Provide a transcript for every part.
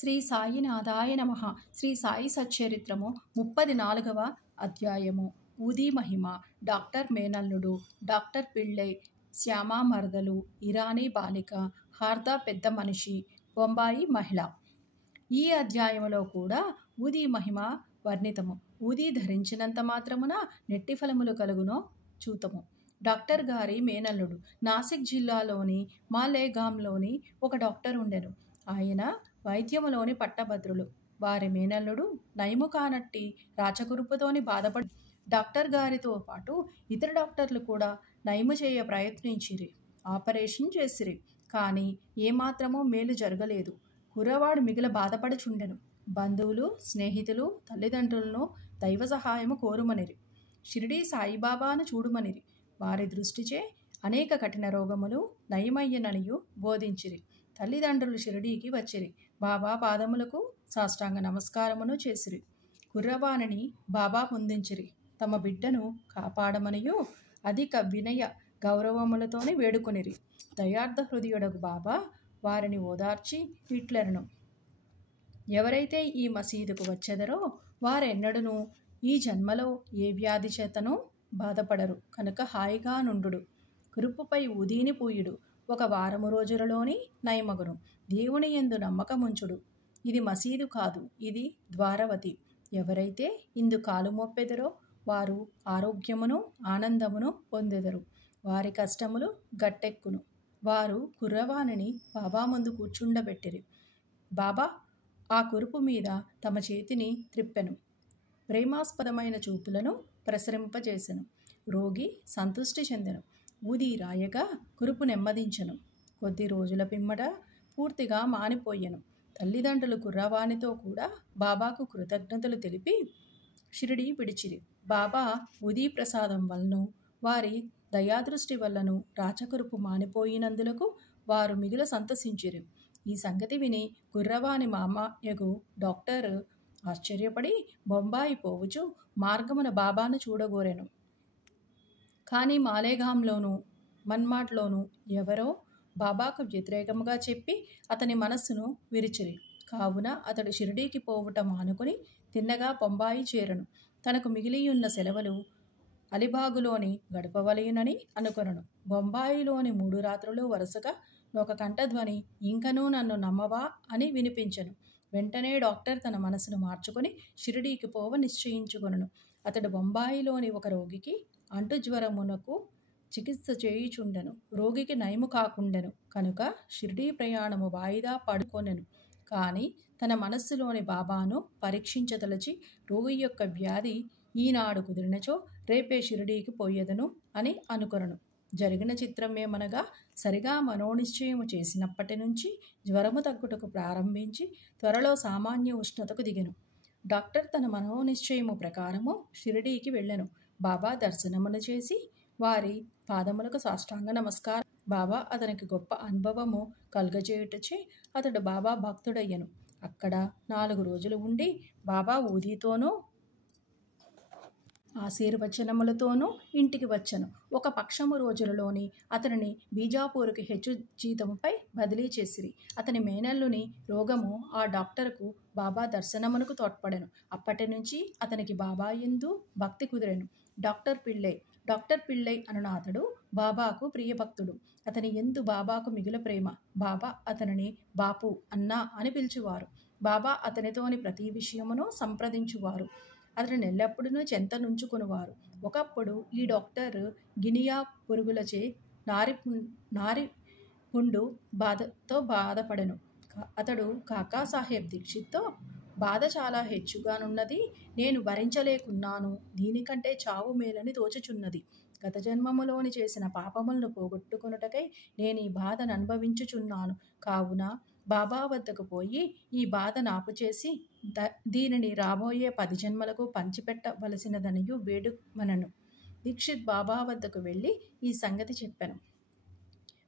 శ్రీ సాయినాథాయ నమః. శ్రీ సాయి సచ్చరిత్రము 34వ అధ్యాయము. ఊది మహిమ. డాక్టర్ మేనల్లుడు, డాక్టర్ పిళ్ళై, శ్యామా మరదలు, ఇరానీ బాలిక, హార్దా పెద్ద మనిషి, బొంబాయి మహిళ. ఈ అధ్యాయములో కూడా ఊది మహిమ వర్ణితము. ఊది ధరించినంత మాత్రమున నెట్టి ఫలములు కలుగునో చూతము. డాక్టర్ గారి మేనల్లుడు. నాసిక్ జిల్లాలోని మాలేగాంలోని ఒక డాక్టర్ ఉండెను. ఆయన వైద్యములోని పట్టభద్రులు. వారి మేనల్లుడు నయము కానట్టి రాచకురుపుతోని బాధపడి డాక్టర్ గారితో పాటు ఇతర డాక్టర్లు కూడా నయము చేయ ప్రయత్నించిరి. ఆపరేషన్ చేసిరి. కానీ ఏమాత్రమూ మేలు జరగలేదు. కుర్రవాడు మిగిల బాధపడుచుండెను. బంధువులు, స్నేహితులు, తల్లిదండ్రులను దైవ సహాయము కోరుమనిరి. షిరిడీ సాయిబాబాను చూడుమనిరి. వారి దృష్టిచే అనేక కఠిన రోగములు నయమయ్యననియు బోధించిరి. తల్లిదండ్రులు షిరిడీకి వచ్చిరి. బాబా పాదములకు సాష్టాంగ నమస్కారమును చేసిరి. కుర్రవాణిని బాబా పొందించిరి. తమ బిడ్డను కాపాడమనియు అధిక వినయ గౌరవములతోని వేడుకొనిరి. దయార్థ హృదయుడగు బాబా వారిని ఓదార్చి ఇట్లెనను: ఎవరైతే ఈ మసీదుకు వచ్చెదరో వారెన్నడూనూ ఈ జన్మలో ఏ వ్యాధి చేతను బాధపడరు కనుక హాయిగా నుండుడు. కురుపుపై ఊదీని పూయుడు. ఒక వారము రోజులలోని నయమగును. దేవుని యందు నమ్మకముంచుడు. ఇది మసీదు కాదు, ఇది ద్వారవతి. ఎవరైతే ఇందు కాలు మోపెదరో వారు ఆరోగ్యమును ఆనందమును పొందెదరు. వారి కష్టములు గట్టెక్కును. వారు కుర్రవాణిని బాబా ముందు కూర్చుండబెట్టిరి. బాబా ఆ కురుపు మీద తమ చేతిని త్రిప్పెను. ప్రేమాస్పదమైన చూపులను ప్రసరింపజేసెను. రోగి సంతుష్టి చెందెను. ఊది రాయగా కురుపు నెమ్మదించెను. కొద్ది రోజుల పిమ్మట పూర్తిగా మానిపోయెను. తల్లిదండ్రులు కుర్రవానితో కూడా బాబాకు కృతజ్ఞతలు తెలిపి షిరిడీ విడిచిరి. బాబా ఉదీ ప్రసాదం వల్లను వారి దయాదృష్టి వల్లను రాచకురుపు మానిపోయినందులకు వారు మిగుల సంతసించిరి. ఈ సంగతి విని కుర్రవాని మామయ్యగు డాక్టర్ ఆశ్చర్యపడి బొంబాయి పోవుచు మార్గమున బాబాను చూడగోరెను. కానీ మాలేగాంలోనూ మన్మాడ్లోనూ ఎవరో బాబాకు వ్యతిరేకముగా చెప్పి అతని మనస్సును విరిచిరి. కావున అతడు షిరిడీకి పోవుట మానుకుని తిన్నగా బొంబాయి చేరను. తనకు మిగిలియున్న సెలవులు అలిబాగులోని గడపవలయునని అనుకొనను. బొంబాయిలోని 3 రాత్రులు వరుసగా ఒక కంఠధ్వని ఇంకనూ నన్ను నమ్మవా అని వినిపించెను. వెంటనే డాక్టర్ తన మనసును మార్చుకొని షిరిడీకి పోవ నిశ్చయించుకొనెను. అతడు బొంబాయిలోని ఒక రోగికి అంటు జ్వరమునకు చికిత్స చేయుచుండెను. రోగికి నయము కాకుండెను కనుక షిరిడీ ప్రయాణము వాయిదా పడుకొనెను. కానీ తన మనస్సులోని బాబాను పరీక్షించదలచి రోగి యొక్క వ్యాధి ఈనాడు కుదిరినచో రేపే షిరిడీకి పోయేదను అని అనుకొనెను. జరిగిన చిత్రమేమనగా సరిగా మనోనిశ్చయము చేసినప్పటి నుంచి జ్వరము తగ్గుటకు ప్రారంభించి త్వరలో సామాన్య ఉష్ణతకు దిగెను. డాక్టర్ తన మనోనిశ్చయము ప్రకారము షిరిడీకి వెళ్ళెను. బాబా దర్శనమును చేసి వారి పాదములకు సాష్టాంగ నమస్కారం. బాబా అతనికి గొప్ప అనుభవము కలుగజేయుటచే అతడు బాబా భక్తుడయ్యను. అక్కడ 4 రోజులు ఉండి బాబా ఊదీతోనూ ఆశీర్వచనములతోనూ ఇంటికి వచ్చెను. ఒక పక్షము రోజులలోని అతనిని బీజాపూరుకి హెచ్చు జీతముపై బదిలీ చేసిరి. అతని మేనల్లుని రోగము ఆ డాక్టర్కు బాబా దర్శనమునకు తోడ్పడెను. అప్పటి నుంచి అతనికి బాబా యందు భక్తి కుదిరెను. డాక్టర్ పిళ్ళై అనున అతడు బాబాకు ప్రియభక్తుడు. అతని యందు బాబాకు మిగుల ప్రేమ. బాబా అతనిని బాపు, అన్నా అని పిలుచువారు. బాబా అతనితోని ప్రతి విషయమును సంప్రదించువారు. అతడిని ఎల్లప్పుడూ చెంత నుంచుకొనువారు. ఒకప్పుడు ఈ డాక్టర్ గినియా పురుగులచే నారి పుండు బాధతో బాధపడెను. అతడు కాకాసాహెబ్ దీక్షిత్తో బాధ చాలా హెచ్చుగానున్నది. నేను భరించలేకున్నాను. దీనికంటే చావు మేలని తోచుచున్నది. గత జన్మములోని చేసిన పాపములను పోగొట్టుకొనుటకై నేను ఈ బాధను అనుభవించుచున్నాను. కావున బాబా వద్దకు పోయి ఈ బాధ నాపు చేసి దీనిని రాబోయే 10 జన్మలకు పంచిపెట్టవలసినదనియు వేడుమనెను. దీక్షిత్ బాబా వద్దకు వెళ్ళి ఈ సంగతి చెప్పెను.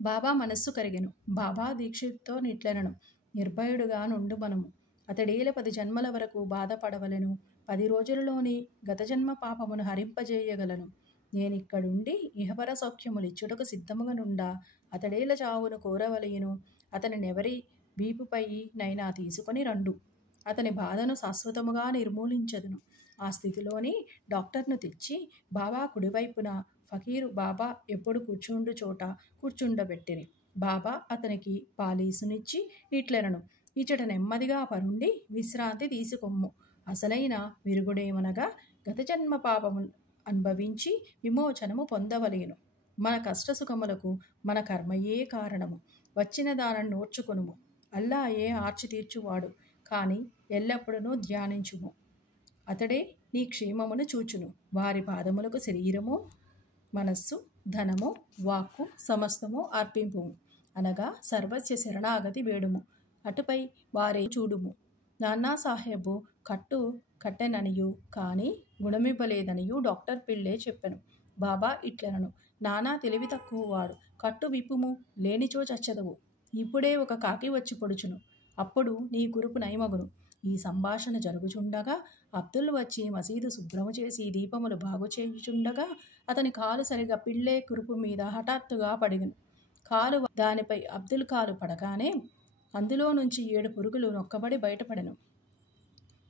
బాబా మనస్సు కరిగెను. బాబా దీక్షిత్తో నిట్లెనను: నిర్భయుడుగా నుండుమనము. అతడేల 10 జన్మల వరకు బాధపడవలెను. 10 రోజులలోని గత జన్మ పాపమును హరింపజేయగలను. నేనిక్కడుండి ఇహపర సౌఖ్యములిచ్చుటకు సిద్ధముగా నుండా అతడేల చావును కోరవలయును. అతనినెవరి వీపుపై నైనా తీసుకొని రండు. అతని బాధను శాశ్వతముగా నిర్మూలించదును. ఆ స్థితిలోని డాక్టర్ను తెచ్చి బాబా కుడివైపున ఫకీరు బాబా ఎప్పుడు కూర్చుండు చోట కూర్చుండబెట్టిరి. బాబా అతనికి పాలీసునిచ్చి ఇట్లెనను, ఇచ్చట నెమ్మదిగా పరుండి విశ్రాంతి తీసుకొమ్ము. అసలైన విరుగుడేమనగా గత జన్మ పాపము అనుభవించి విమోచనము పొందవలేను. మన కష్టసుఖములకు మన కర్మయే కారణము. వచ్చిన దానిని నోర్చుకొనుము. అల్లాయే ఆర్చి తీర్చువాడు. కానీ ఎల్లప్పుడూ ధ్యానించుము. అతడే నీ క్షేమమును చూచును. వారి పాదములకు శరీరము, మనస్సు, ధనము, వాక్కు సమస్తము అర్పింపుము. అనగా సర్వస్య శరణాగతి వేడుము. అటుపై వారే చూడుము. నాన్నాసాహెబు కట్టెననియు కానీ గుణమివ్వలేదనియు డాక్టర్ పిళ్ళే చెప్పెను. బాబా ఇట్లనను, నానా తెలివి తక్కువవాడు, కట్టు విప్పుము, లేనిచో చచ్చదవు. ఇప్పుడే ఒక కాకి వచ్చి పొడుచును, అప్పుడు నీ కురుపు నయమగును. ఈ సంభాషణ జరుగుచుండగా అబ్దుల్ వచ్చి మసీదు శుభ్రము చేసి దీపములు బాగు చేయుచుండగా అతని కాలు సరిగా పిళ్ళే కురుపు మీద హఠాత్తుగా పడిగను. కాలు దానిపై అబ్దుల్ కాలు పడగానే అందులో నుంచి 7 పురుగులు నొక్కబడి బయటపడెను.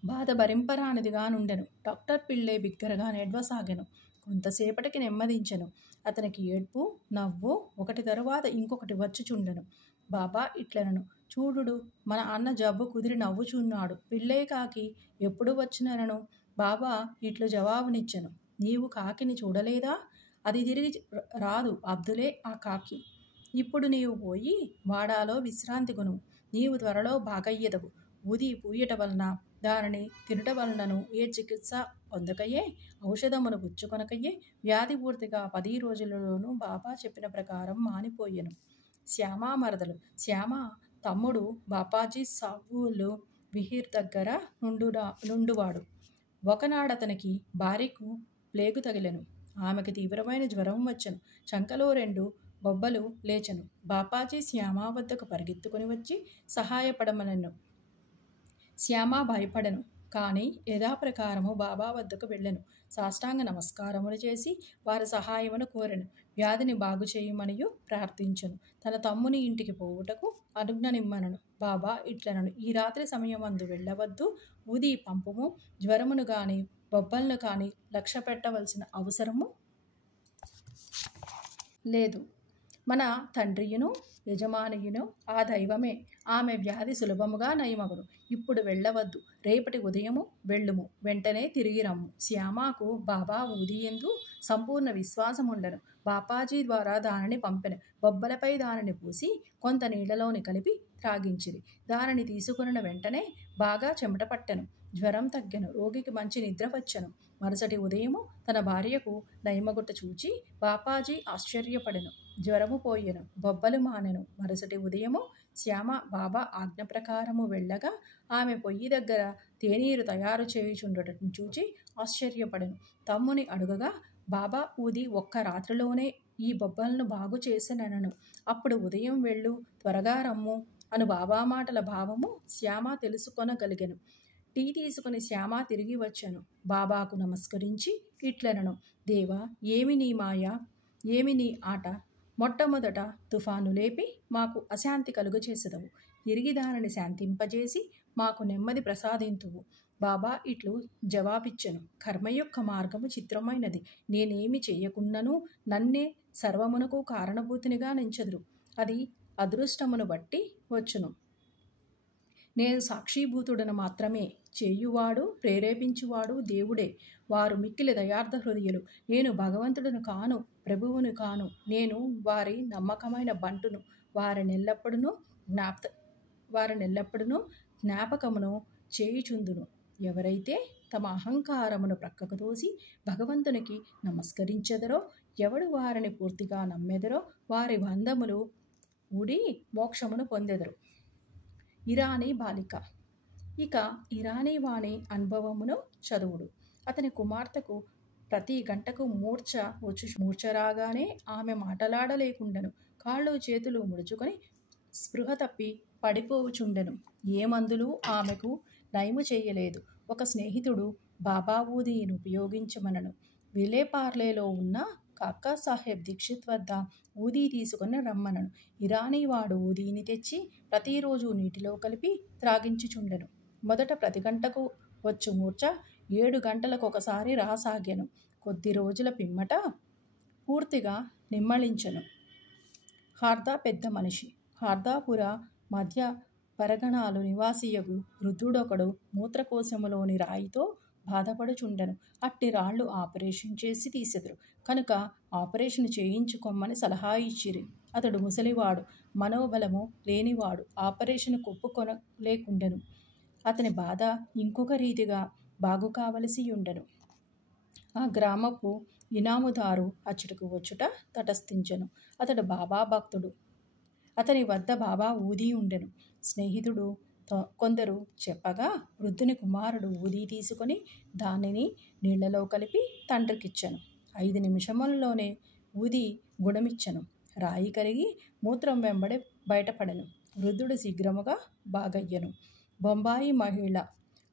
బాధ భరింపరానిదిగా నుండెను. డాక్టర్ పిళ్ళే బిగ్గరగా నెడ్వసాగెను. కొంతసేపటికి నెమ్మదించెను. అతనికి ఏడ్పు, నవ్వు ఒకటి తరువాత ఇంకొకటి వచ్చుచుండెను. బాబా ఇట్లనను, చూడుడు, మన అన్న జబ్బు కుదిరి నవ్వుచున్నాడు. పిళ్ళే కాకి ఎప్పుడు వచ్చినను? బాబా ఇట్లు జవాబునిచ్చెను, నీవు కాకిని చూడలేదా? అది తిరిగి రాదు. అబ్దులే ఆ కాకి. ఇప్పుడు నీవు పోయి వాడాలో విశ్రాంతి కొను. నీవు త్వరలో బాగయ్యెదవు. ఊది పూయట వలన దానిని తినుట వలనను ఏ చికిత్స పొందకయే, ఔషధమును పుచ్చుకొనకయే వ్యాధి పూర్తిగా 10 రోజులలోనూ బాబా చెప్పిన ప్రకారం మానిపోయెను. శ్యామ మరదలు. శ్యామ తమ్ముడు బాపాజీ సావులు విహిర్ దగ్గర నుండువాడు. ఒకనాడతనికి భార్యకు ప్లేగు తగిలెను. ఆమెకు తీవ్రమైన జ్వరం వచ్చెను. చంకలో 2 బొబ్బలు లేచెను. బాపాజీ శ్యామ వద్దకు పరిగెత్తుకుని వచ్చి సహాయపడమనెను. శ్యామ భయపడెను. కానీ యథాప్రకారము బాబా వద్దకు వెళ్ళెను. సాష్టాంగ నమస్కారములు చేసి వారి సహాయమును కోరెను. వ్యాధిని బాగు చేయమనియు ప్రార్థించెను. తన తమ్ముని ఇంటికి పోవుటకు అనుజ్ఞనిమ్మనను. బాబా ఇట్లనను, ఈ రాత్రి సమయమందు వెళ్ళవద్దు. ఊది పంపుము. జ్వరమును గాని బొబ్బలను కానీ లక్ష్య పెట్టవలసిన అవసరము లేదు. మన తండ్రియును యజమానియును ఆ దైవమే. ఆమె వ్యాధి సులభముగా నయమగును. ఇప్పుడు వెళ్ళవద్దు. రేపటి ఉదయము వెళ్ళుము. వెంటనే తిరిగి రమ్ము. శ్యామకు బాబా ఊదియందు సంపూర్ణ విశ్వాసముండెను. బాపాజీ ద్వారా దానిని పంపెను. బొబ్బలపై దానిని పూసి కొంత నీళ్లలోని కలిపి త్రాగించిరి. దానిని తీసుకున్న వెంటనే బాగా చెమట పట్టెను. జ్వరం తగ్గెను. రోగికి మంచి నిద్ర వచ్చెను. మరుసటి ఉదయము తన భార్యకు నయమగుట చూచి బాపాజీ ఆశ్చర్యపడెను. జ్వరము పోయెను. బొబ్బలు మానెను. మరుసటి ఉదయము శ్యామ బాబా ఆజ్ఞ ప్రకారము వెళ్ళగా ఆమె పొయ్యి దగ్గర తేనీరు తయారు చేయుచుండటం చూచి ఆశ్చర్యపడెను. తమ్ముని అడుగగా బాబా ఊది ఒక్క రాత్రిలోనే ఈ బొబ్బలను బాగు చేసెనను. అప్పుడు ఉదయం వెళ్ళు, త్వరగా రమ్ము అను బాబా మాటల భావము శ్యామ తెలుసుకొనగలిగెను. టీ తీసుకుని శ్యామ తిరిగి వచ్చెను. బాబాకు నమస్కరించి ఇట్లనను, దేవా, ఏమి నీ మాయ, ఏమి నీ ఆట? మొట్టమొదట తుఫాను లేపి మాకు అశాంతి కలుగచేసెదవు. తిరిగి దానిని శాంతింపజేసి మాకు నెమ్మది ప్రసాదింతువు. బాబా ఇట్లు జవాబిచ్చెను, కర్మ యొక్క మార్గము చిత్రమైనది. నేనేమి చెయ్యకున్నను నన్నే సర్వమునకు కారణభూతినిగా నెంచెదురు. అది అదృష్టమును బట్టి వచ్చును. నేను సాక్షిభూతుడను మాత్రమే. చేయువాడు ప్రేరేపించువాడు దేవుడే. వారు మిక్కిలి దయార్థ హృదయులు. నేను భగవంతుడును కాను, ప్రభువును కాను. నేను వారి నమ్మకమైన బంటును. వారినెల్లప్పుడూ జ్ఞాపకమును చేయుచుందును. ఎవరైతే తమ అహంకారమును ప్రక్కకు తోసి భగవంతునికి నమస్కరించెదరో, ఎవడు వారిని పూర్తిగా నమ్మెదరో వారి బంధములు ఊడి మోక్షమును పొందెదరు. ఇరానీ బాలిక. ఇక ఇరానీ వాణి అనుభవమును చదువుడు. అతని కుమార్తెకు ప్రతి గంటకు మూర్ఛ రాగానే ఆమె మాటలాడలేకుండెను. కాళ్ళు చేతులు ముడుచుకొని స్పృహ తప్పి పడిపోవుచుండెను. ఏ మందులు ఆమెకు నయము చేయలేదు. ఒక స్నేహితుడు బాబా ఊదిని ఉపయోగించమనను. విలేపార్లేలో ఉన్న కాకా సాహెబ్ దీక్షిత్ వద్ద ఊదీ తీసుకుని రమ్మనను. ఇరానీ వాడు ఊదీని తెచ్చి ప్రతిరోజు నీటిలో కలిపి త్రాగించుచుండెను. మొదట ప్రతి గంటకు వచ్చు మూర్ఛ 7 గంటలకు ఒకసారి రాసాగెను. కొద్ది రోజుల పిమ్మట పూర్తిగా నిమ్మళించెను. హార్దా పెద్ద మనిషి. హార్దాపుర మధ్య పరగణాలు నివాసియగు వృద్ధుడొకడు మూత్రకోశములోని రాయితో బాధపడుచుండెను. అట్టి రాళ్ళు ఆపరేషన్ చేసి తీసెదరు కనుక ఆపరేషన్ చేయించుకొమ్మని సలహా ఇచ్చిరి. అతడు ముసలివాడు, మనోబలము లేనివాడు, ఆపరేషన్ కొప్పుకొనలేకుండెను. అతని బాధ ఇంకొక రీతిగా బాగు కావలసి ఉండెను. ఆ గ్రామపు ఇనాముదారు అచ్చటకు వచ్చుట తటస్థించెను. అతడు బాబా భక్తుడు. అతని వద్ద బాబా ఊదీ ఉండెను. స్నేహితుడు కొందరు చెప్పగా వృద్ధుని కుమారుడు ఊదీ తీసుకొని దానిని నీళ్లలో కలిపి తండ్రికిచ్చెను. 5 నిమిషములలోనే ఊదీ గుణమిచ్చెను. రాయి కరిగి మూత్రం వెంబడి బయటపడెను. వృద్ధుడు శీఘ్రముగా బాగయ్యెను. బొంబాయి మహిళ,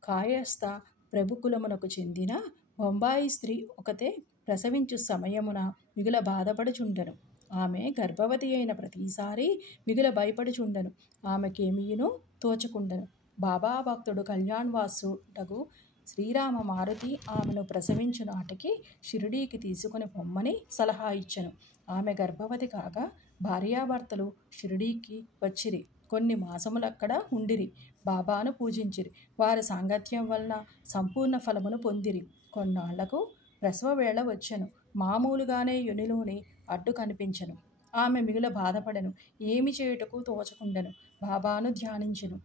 కాయస్థ ప్రభుకులమునకు చెందిన బొంబాయి స్త్రీ ఒకతే ప్రసవించు సమయమున మిగుల బాధపడుచుండెను. ఆమె గర్భవతి అయిన ప్రతిసారి మిగుల భయపడుచుండెను. ఆమెకేమీయును తోచకుండెను. బాబా భక్తుడు కళ్యాణ్వాసుడగు శ్రీరామ మారుతి ఆమెను ప్రసవించు నాటికి షిరిడీకి తీసుకుని పొమ్మని సలహా ఇచ్చెను. ఆమె గర్భవతి కాగా భార్యాభర్తలు షిరిడీకి వచ్చిరి. కొన్ని మాసములక్కడ ఉండిరి. బాబాను పూజించిరి. వారి సాంగత్యం వలన సంపూర్ణ ఫలమును పొందిరి. కొన్నాళ్లకు ప్రసవ వేళ వచ్చెను. మామూలుగానే యునిలోని అడ్డు కనిపించెను. ఆమె మిగుల బాధపడెను. ఏమి చేయుటకు తోచకుండెను. బాబాను ధ్యానించెను.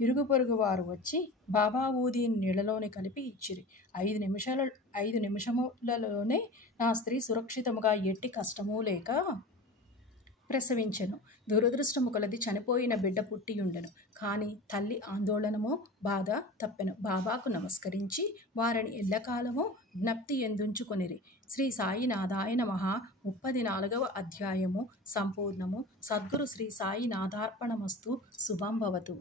ఇరుగు పొరుగు వారు వచ్చి బాబా ఊదీని నీళ్లలోని కలిపి ఇచ్చిరి. 5 నిమిషములలోనే నా స్త్రీ సురక్షితముగా ఎట్టి కష్టమూ లేక ప్రసవించెను. దురదృష్టము కొలది చనిపోయిన బిడ్డ పుట్టియుండెను. కానీ తల్లి ఆందోళనము బాధ తప్పెను. బాబాకు నమస్కరించి వారిని ఎల్లకాలము జ్ఞప్తి ఎందుంచుకొనిరి. శ్రీ సాయినాథాయ నమః. 34వ అధ్యాయము సంపూర్ణము. సద్గురు శ్రీ సాయినాథార్పణమస్తు. శుభం భవతు.